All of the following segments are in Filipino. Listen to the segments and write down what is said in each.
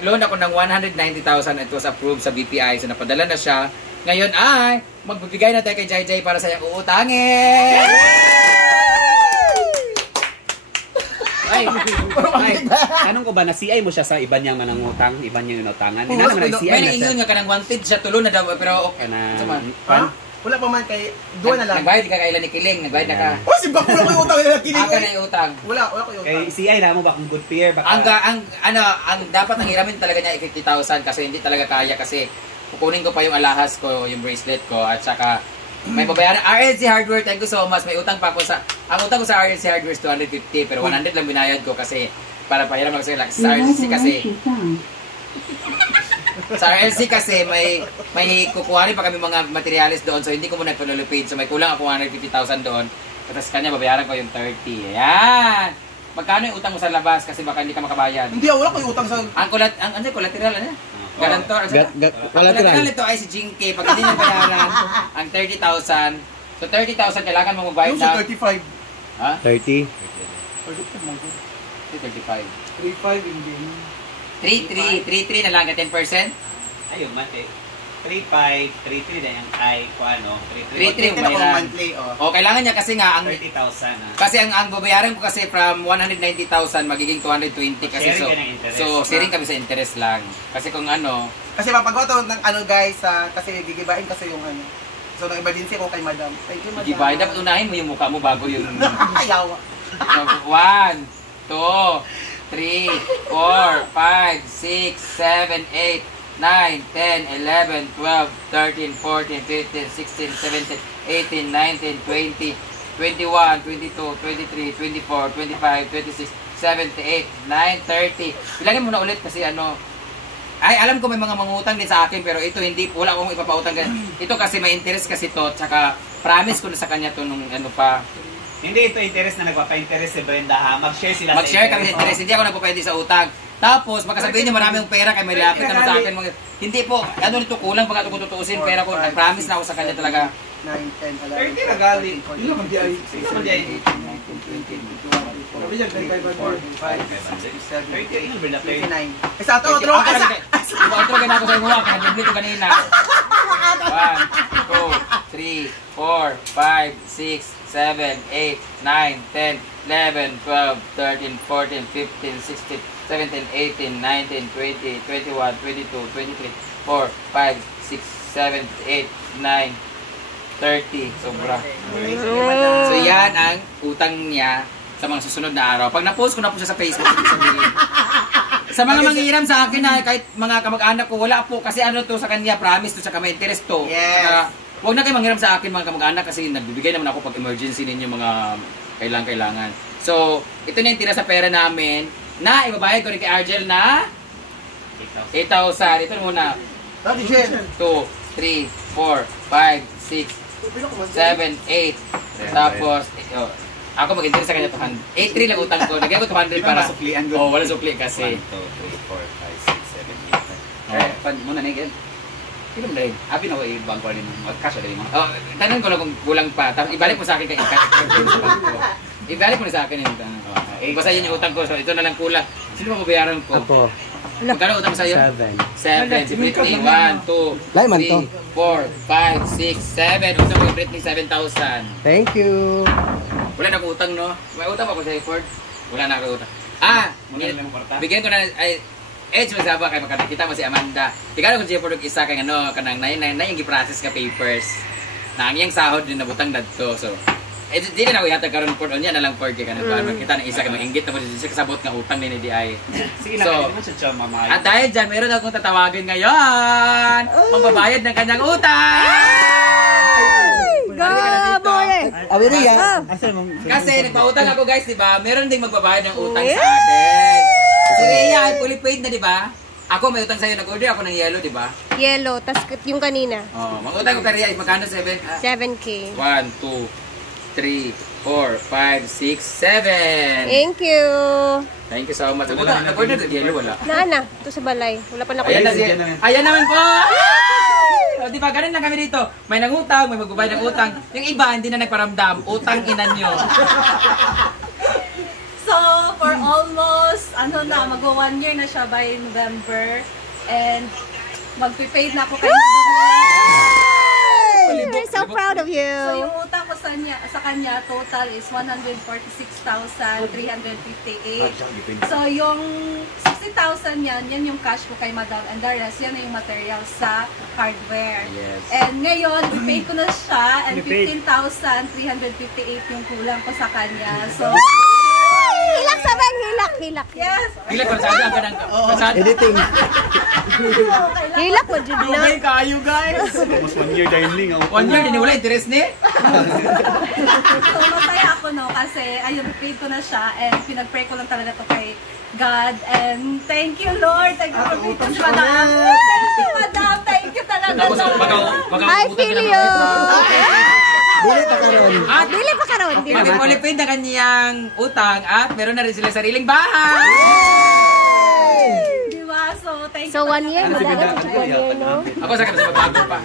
Loan ako ng 190,000. It was approved sa BPI. So napadala na siya. Ngayon ay magbibigay na tayo kay Jai Jai para sa iyang uutangin. Ay, tanong ko ba na CI mo siya sa iba niyang manangutang, iba niyang inutangan? May naiingon nga kanang wanted siya tulo na daw pero okay na. Wala pa man kay duwa na lang. Nagbayad ka kay Ilan ni Kiling, nagbayad na ka. Oh, si Bako wala ko yung utang nila Kiling. Aka na yung utang. Wala ko yung utang. Kay CI na mo ba kung good pair baka ang dapat ang hiramin talaga niya 50,000 kasi hindi talaga kaya kasi kukunin ko pa yung alahas ko, yung bracelet ko at saka may babayaran. RLC Hardware, thank you so much. May utang pa ako sa ang utang ko sa RLC Hardware is 250 pero 100 lang binayad ko kasi para pahiram ako sa RLC kasi sa RLC kasi may kukuhanin pa kami mga materials doon so hindi ko muna pinulupid so may kulang ako 150,000 doon tapos kanya babayaran ko yung 30. Ayan! Magkano yung utang mo sa labas kasi baka hindi ka makabayad? Hindi, wala ko yung utang sa ang collateral ano? Garantor. Collateral ito ay si Jinky pag hindi niya bayaran ang 30,000 so 30,000 kailangan mo magbayad yung sa 35 ha? 30 35 hindi 33 na lang ka 10%? Ayun, mate. 35, 33 na yung ay, kung ano, 33 monthly. O, kailangan niya kasi nga, 30,000. Kasi ang babayaran ko kasi from 190,000 magiging 220 kasi so sharing kami sa interest lang. Kasi kung ano, kasi mapagawa to ng ano guys, kasi gigibain kasi yung ano. So, nag-emergency ko kay madam. Thank you, madam. Gigibain, dapat unahin mo yung mukha mo bago yung... Ayaw. 1, 2, 3, 4, 5, 6, 7, 8, 9, 10, 11, 12, 13, 14, 15, 16, 17, 18, 19, 20, 21, 22, 23, 24, 25, 26, 28, 9, 30. Bilangin mo na ulit kasi ano, ay alam ko may mga mangutang din sa akin pero ito hindi, wala akong ipapautang. Ito kasi may interest kasi to, tsaka promise ko na sa kanya to nung ano pa. Hindi ito interest na nagpapa-interest si Brenda ha. Mag-share sila Mag-share kami sa interest. Hindi ako nagpapwede sa utang. Tapos, baka sabihin niyo marami yung pera kaya may lapit naman sa akin. Hindi po, ano nito kulang pag ito kung tutuusin. Pera ko, promise na ako sa kanya talaga. 9, 10, 11, 30 na gali. Hindi naman di ay. 19, 20, 29. Isa to, otro. Otro ganyan ako sa imo. Kanagibli ko kanina. 1, 2, 3, 4, 5, 6, 7, 8, 9, 10, 11, 12, 13, 14, 15, 16, 17, 18, 19, 20, 21, 22, 23, 4, 5, 6, 7, 8, 9, 30. Sobra. So yan ang utang niya sa mga susunod na araw. Pag na-post ko na po siya sa Facebook, sa mga manghihiram sa akin na kahit mga kamag-anak ko, wala po kasi ano to sa kanya, promise to sa kami, interest to. Yes. Huwag na kayo manghiram sa akin mga kamag-anak kasi nagbibigay naman ako pag emergency ninyo mga kailangan. So, ito na yung tira sa pera namin na ibabayad ko rin kay Argel na 8,000. Ito muna. 2, 3, 4, 5, 6, 7, 8. Tapos, ako mag-interest sa kanya 200. 8,3 lang utang ko. Lagyan ko 200 para... Oh, wala sukli kasi. 1, 2, 3, 4, 5, 6, 7, 8. Muna na yun. Sino mo rin? Abi na ko ibang ko rin mo. Magkasya rin mo. Oh, tanong ko lang kung kulang pa. Tapos ibalik mo sa akin kay ibalik mo na sa akin yung utang. Basta yun yung utang ko. So ito na lang kulang. Sino mo babayaran ko? Ako. Magkano utang mo sa'yo? 7. Si Britney. 1, 2, 3, 4, 5, 6, 7. Utang mo kay Britney 7,000. Thank you. Wala na ko utang, no? May utang pa ko sa Ford? Wala na ako utang. Bigyan ko na... masaba kay makakita mo si Amanda. Ikaw kung siya po isa kay ano kanang 999 yung gi-process ka papers. Na ang iyang sahod din nabutang dadto. So, di na ako yata karon po niya na lang for kay kanang para makita ng isa kay manginggit na mo siya kasabot nga utang ni DI. Sige lang, naman siya mamay. At dahil dyan, meron akong tatawagin ngayon. Magbabayad ng kanyang utang. Kasi nagpautang ako guys, di ba? Meron ding magbabayad ng utang sa akin. Si Rhea ay fully paid na, di ba? Ako may utang sa'yo, nag-order ako ng yellow, di ba? Yellow, tas yung kanina. Oh, mag-utang ko kay Rhea, magkano 7? 7K. 1, 2, 3, 4, 5, 6, 7. Thank you. Thank you so much. Nag-order ng yellow, wala? Na, ito sa balay. Wala pa na ko. Ayan naman po! O, di ba, ganun lang kami dito. May nangutang, may magbabayad ng utang. Yung iba, hindi na nagparamdam. Utang inan nyo. So, for almost, mag-1 year na siya by November. And mag-prepaid na ako kay We're so proud of you. So yung utang ko sa kanya total is 146,358. So yung 60,000 yan yung cash ko kay Madam, and the rest yan na yung material sa hardware. Yes. And ngayon, paid ko na siya, and 15,358 yung kulang ko sa kanya. So Hilak sabihin, hilak. yes. Hilak ko sabi ang ganang pasado. Editing. Hilak mo, Jude na. Kayo guys. Almost 1 year dining. 1 year din wala interest ni. So masaya ako kasi ayun, paid ko na siya, and pinag-pray ko lang talaga to kay God, and thank you Lord, thank you for meeting si Madam. Thank you Madam, thank you talaga Lord. I feel you. Dili pa karon. At Dili pa karon. mag-qualify na kanyang utang at meron na rin sila sariling bahay. Diba? So thank you. So 1 year, Ano si madami Beda? sa 1 year, no? Ako sa kanila bago pa.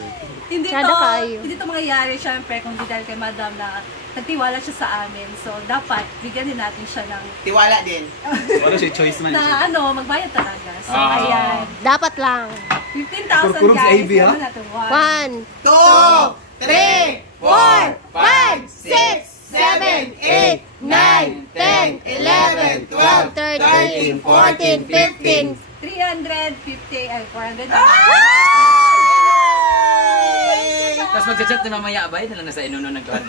Hindi Masyado kayo. hindi to mangyayari syempre kung di dahil kay Madam na nagtiwala siya sa amin. So dapat bigyan din natin siya ng Tiwala din. Wala siya choice man. na magbayad talaga. So Ah. ayan, Dapat lang. 15,000 Kurkurong sa guys. AB, ha? Ano natin? 1, 2, 3, 4, 5, 6, 7, 8, 9, 10, 11, 12, 13, 14, 15. 350, ay 400. Tapos mag-chat na mamaya abay na lang nasa inuno nagkuhan.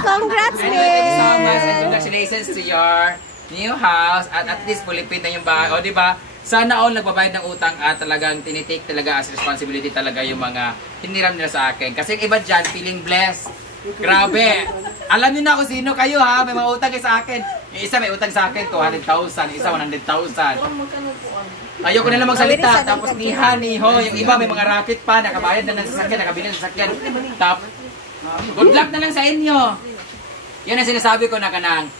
Congrats, Thank you so much and Nick! congratulations to your new house at least fully paid na yung bahay. O di ba? Sana all nagbabayad ng utang at talagang tinitake talaga as responsibility talaga yung mga hiniram nila sa akin. Kasi yung iba dyan, feeling blessed. Grabe. Alam niyo na kung sino kayo ha. May mga utang kayo sa akin. Yung isa may utang sa akin, 200,000. Isa 100,000. Ayoko na lang magsalita. Tapos niha, niho. Yung iba may mga racket pa. Nakabayad na ng sasakyan. Nakabili ng sasakyan. Tapos, good luck na lang sa inyo. Yun ang sinasabi ko na kanang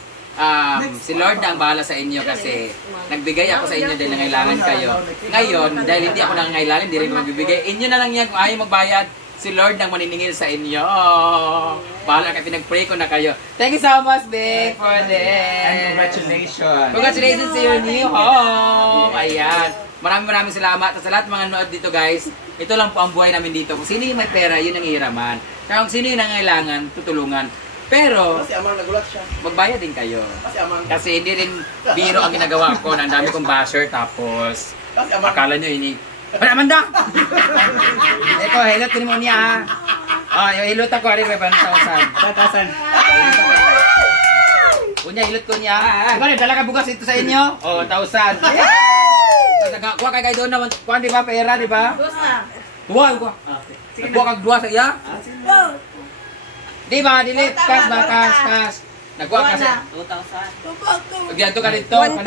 si Lord na ang bahala sa inyo kasi nagbigay ako sa inyo dahil nangailangan kayo. Ngayon, dahil hindi ako nangailangan, hindi rin magbibigay. Inyo na lang yan kung ayaw magbayad. Si Lord nang maniningil sa inyo. Oh, bahala kayo, pinag-pray ko na kayo. Thank you so much, Vic, for this. And congratulations. Congratulations to your new home. Ayan. Maraming salamat. At sa lahat mga nanood dito, guys, ito lang po ang buhay namin dito. Kung sino yung may pera, yun ang ihiraman. Kaya kung sino yung nangailangan, tutulungan. Pero, Kasi amang nagulat siya. magbayad din kayo. Kasi amang. Kasi hindi rin biro ang ginagawa ko. Ang dami kong basher, tapos Kasi amang. akala nyo ini. Wala, Amanda! Eko, hilot ko mo niya ha. Oh, yung hilot ako, alin may 1,000. 1,000. Kunya, hilot ko niya. Ikaw, dala ka bukas ito sa inyo? Oh, 1,000. Kuha kay doon naman. Kuha, di ba? Pera, di ba? Kuha. Kuha kag duwa sa iya? Di ba? Dili. Cash ba? Cash. Nagkuha ka sa... 2,000. Pagyanto ka dito. 1,000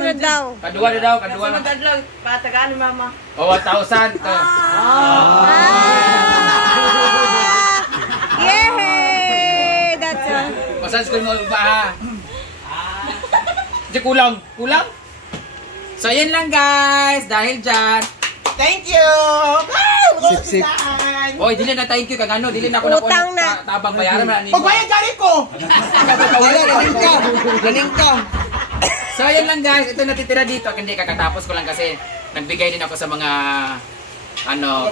na daw. Kaduwa na daw. Kaduwa na. Patagaan mama. O, 1,000. Ito. Yay! That's all. Masan school mo ba ha? Di kulang. Kulang? So, yun lang guys. Dahil dyan. Thank you! Sip. Oy, dili na thank you kag ano, dili na ako Utang na. tabang bayaran man ni. Pagbayad galing ko! Galing ka. So, yun lang guys. Ito natitira dito. Hindi kakatapos ko lang kasi nagbigay din ako sa mga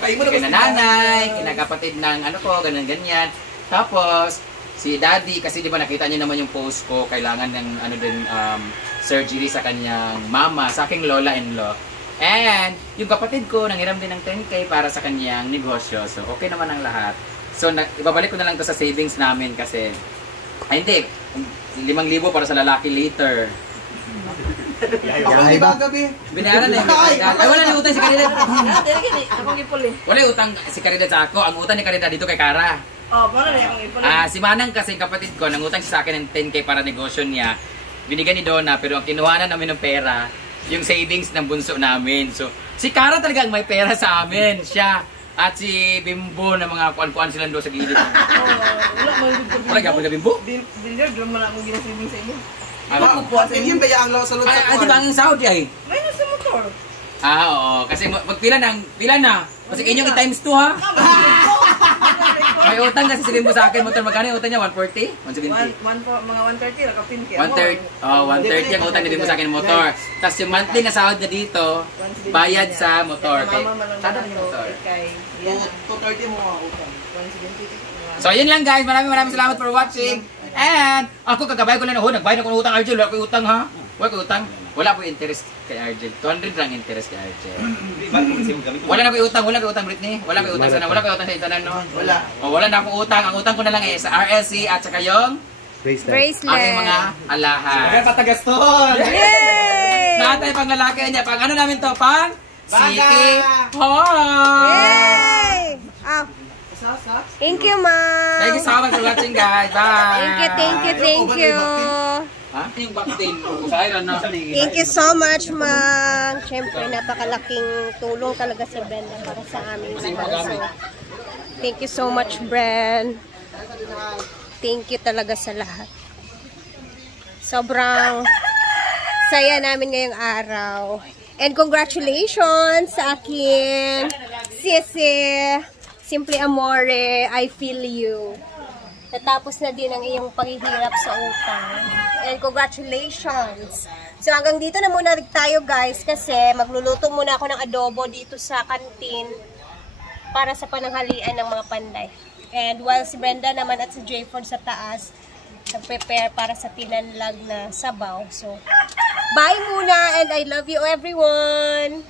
kay nanay, kinakapatid ng ko, ganyan. Tapos, si daddy, kasi di ba nakita niyo naman yung post ko, kailangan ng surgery sa kanyang mama, sa aking lola-in-law. And, yung kapatid ko, nanghiram din ng 10K para sa kanyang negosyo. So, okay naman ang lahat. So, ibabalik ko na lang to sa savings namin kasi, hindi, 5,000 para sa lalaki later. Ako di ba gabi? Binayaran na yung ay, wala na utang si Caridad. Akong ipuli. Wala yung utang si Caridad sa ako. Ang utang ni Caridad dito kay Kara. Oh, wala na akong ipuli. Si Manang kasi kapatid ko, nangutang siya sa akin ng 10K para negosyo niya. Binigyan ni Donna, pero ang kinuhanan namin ng pera, yung savings ng bunso namin. So, si Kara talaga ang may pera sa amin. Siya at si Bimbo na mga kuan-kuan silang doon sa gilid. Wala gapon ka Bimbo? Billiard, doon mo na akong ginasibing sa inyo. Yun ba yung salud sa Di ba ang Saudi ay? May nasa motor. Oo. Kasi magpila na. Kasi inyong i-times 2 ha? May utang kasi silin mo sa akin motor. Magkano yung utang niya? 140? 170? Mga 130 nakapin kaya. 130. Oh, 130 ang utang nilin mo sa akin ng motor. Tapos yung monthly na sahod niya dito, bayad sa motor. Okay. Tada na yung motor. Kay 230 mo mga utang. 170. So yun lang guys, maraming salamat for watching. And ako kagabay ko lang nagbayad ako ng utang Argel, wala ko utang ha. Wala ko utang. Wala po interest kay Argel. 200 lang interest kay Argel. Wala na ko utang Britney. Wala ko utang sana, wala ko utang sa internet no. Wala. O wala na akong utang. Ang utang ko na lang sa RLC at saka yung Bracelet. aking mga alahas. Kaya patagaston! Yay! Natay pang lalaki niya, pang ano namin to, pang City Baga! Hall. Yay! Ah, Sa? thank you, ma'am. Thank you so much for watching guys. Bye. Thank you. Ha? Yung backtain ko sa Iron na. Thank you so much, ma'am. Siyempre, napakalaking tulong talaga si Brenda para sa amin lahat. So, thank you so much, Bren. Thank you talaga sa lahat. Sobrang saya namin ngayong araw. And congratulations sa akin, Sisi, Simply Amore, I feel you. Natapos na din ang iyong paghihirap sa utang. And congratulations! So hanggang dito na muna tayo guys kasi magluluto muna ako ng adobo dito sa kantin para sa pananghalian ng mga panday. And while si Brenda naman at si Jayford sa taas, nag-prepare para sa tinanlag na sabaw. So, bye muna and I love you everyone!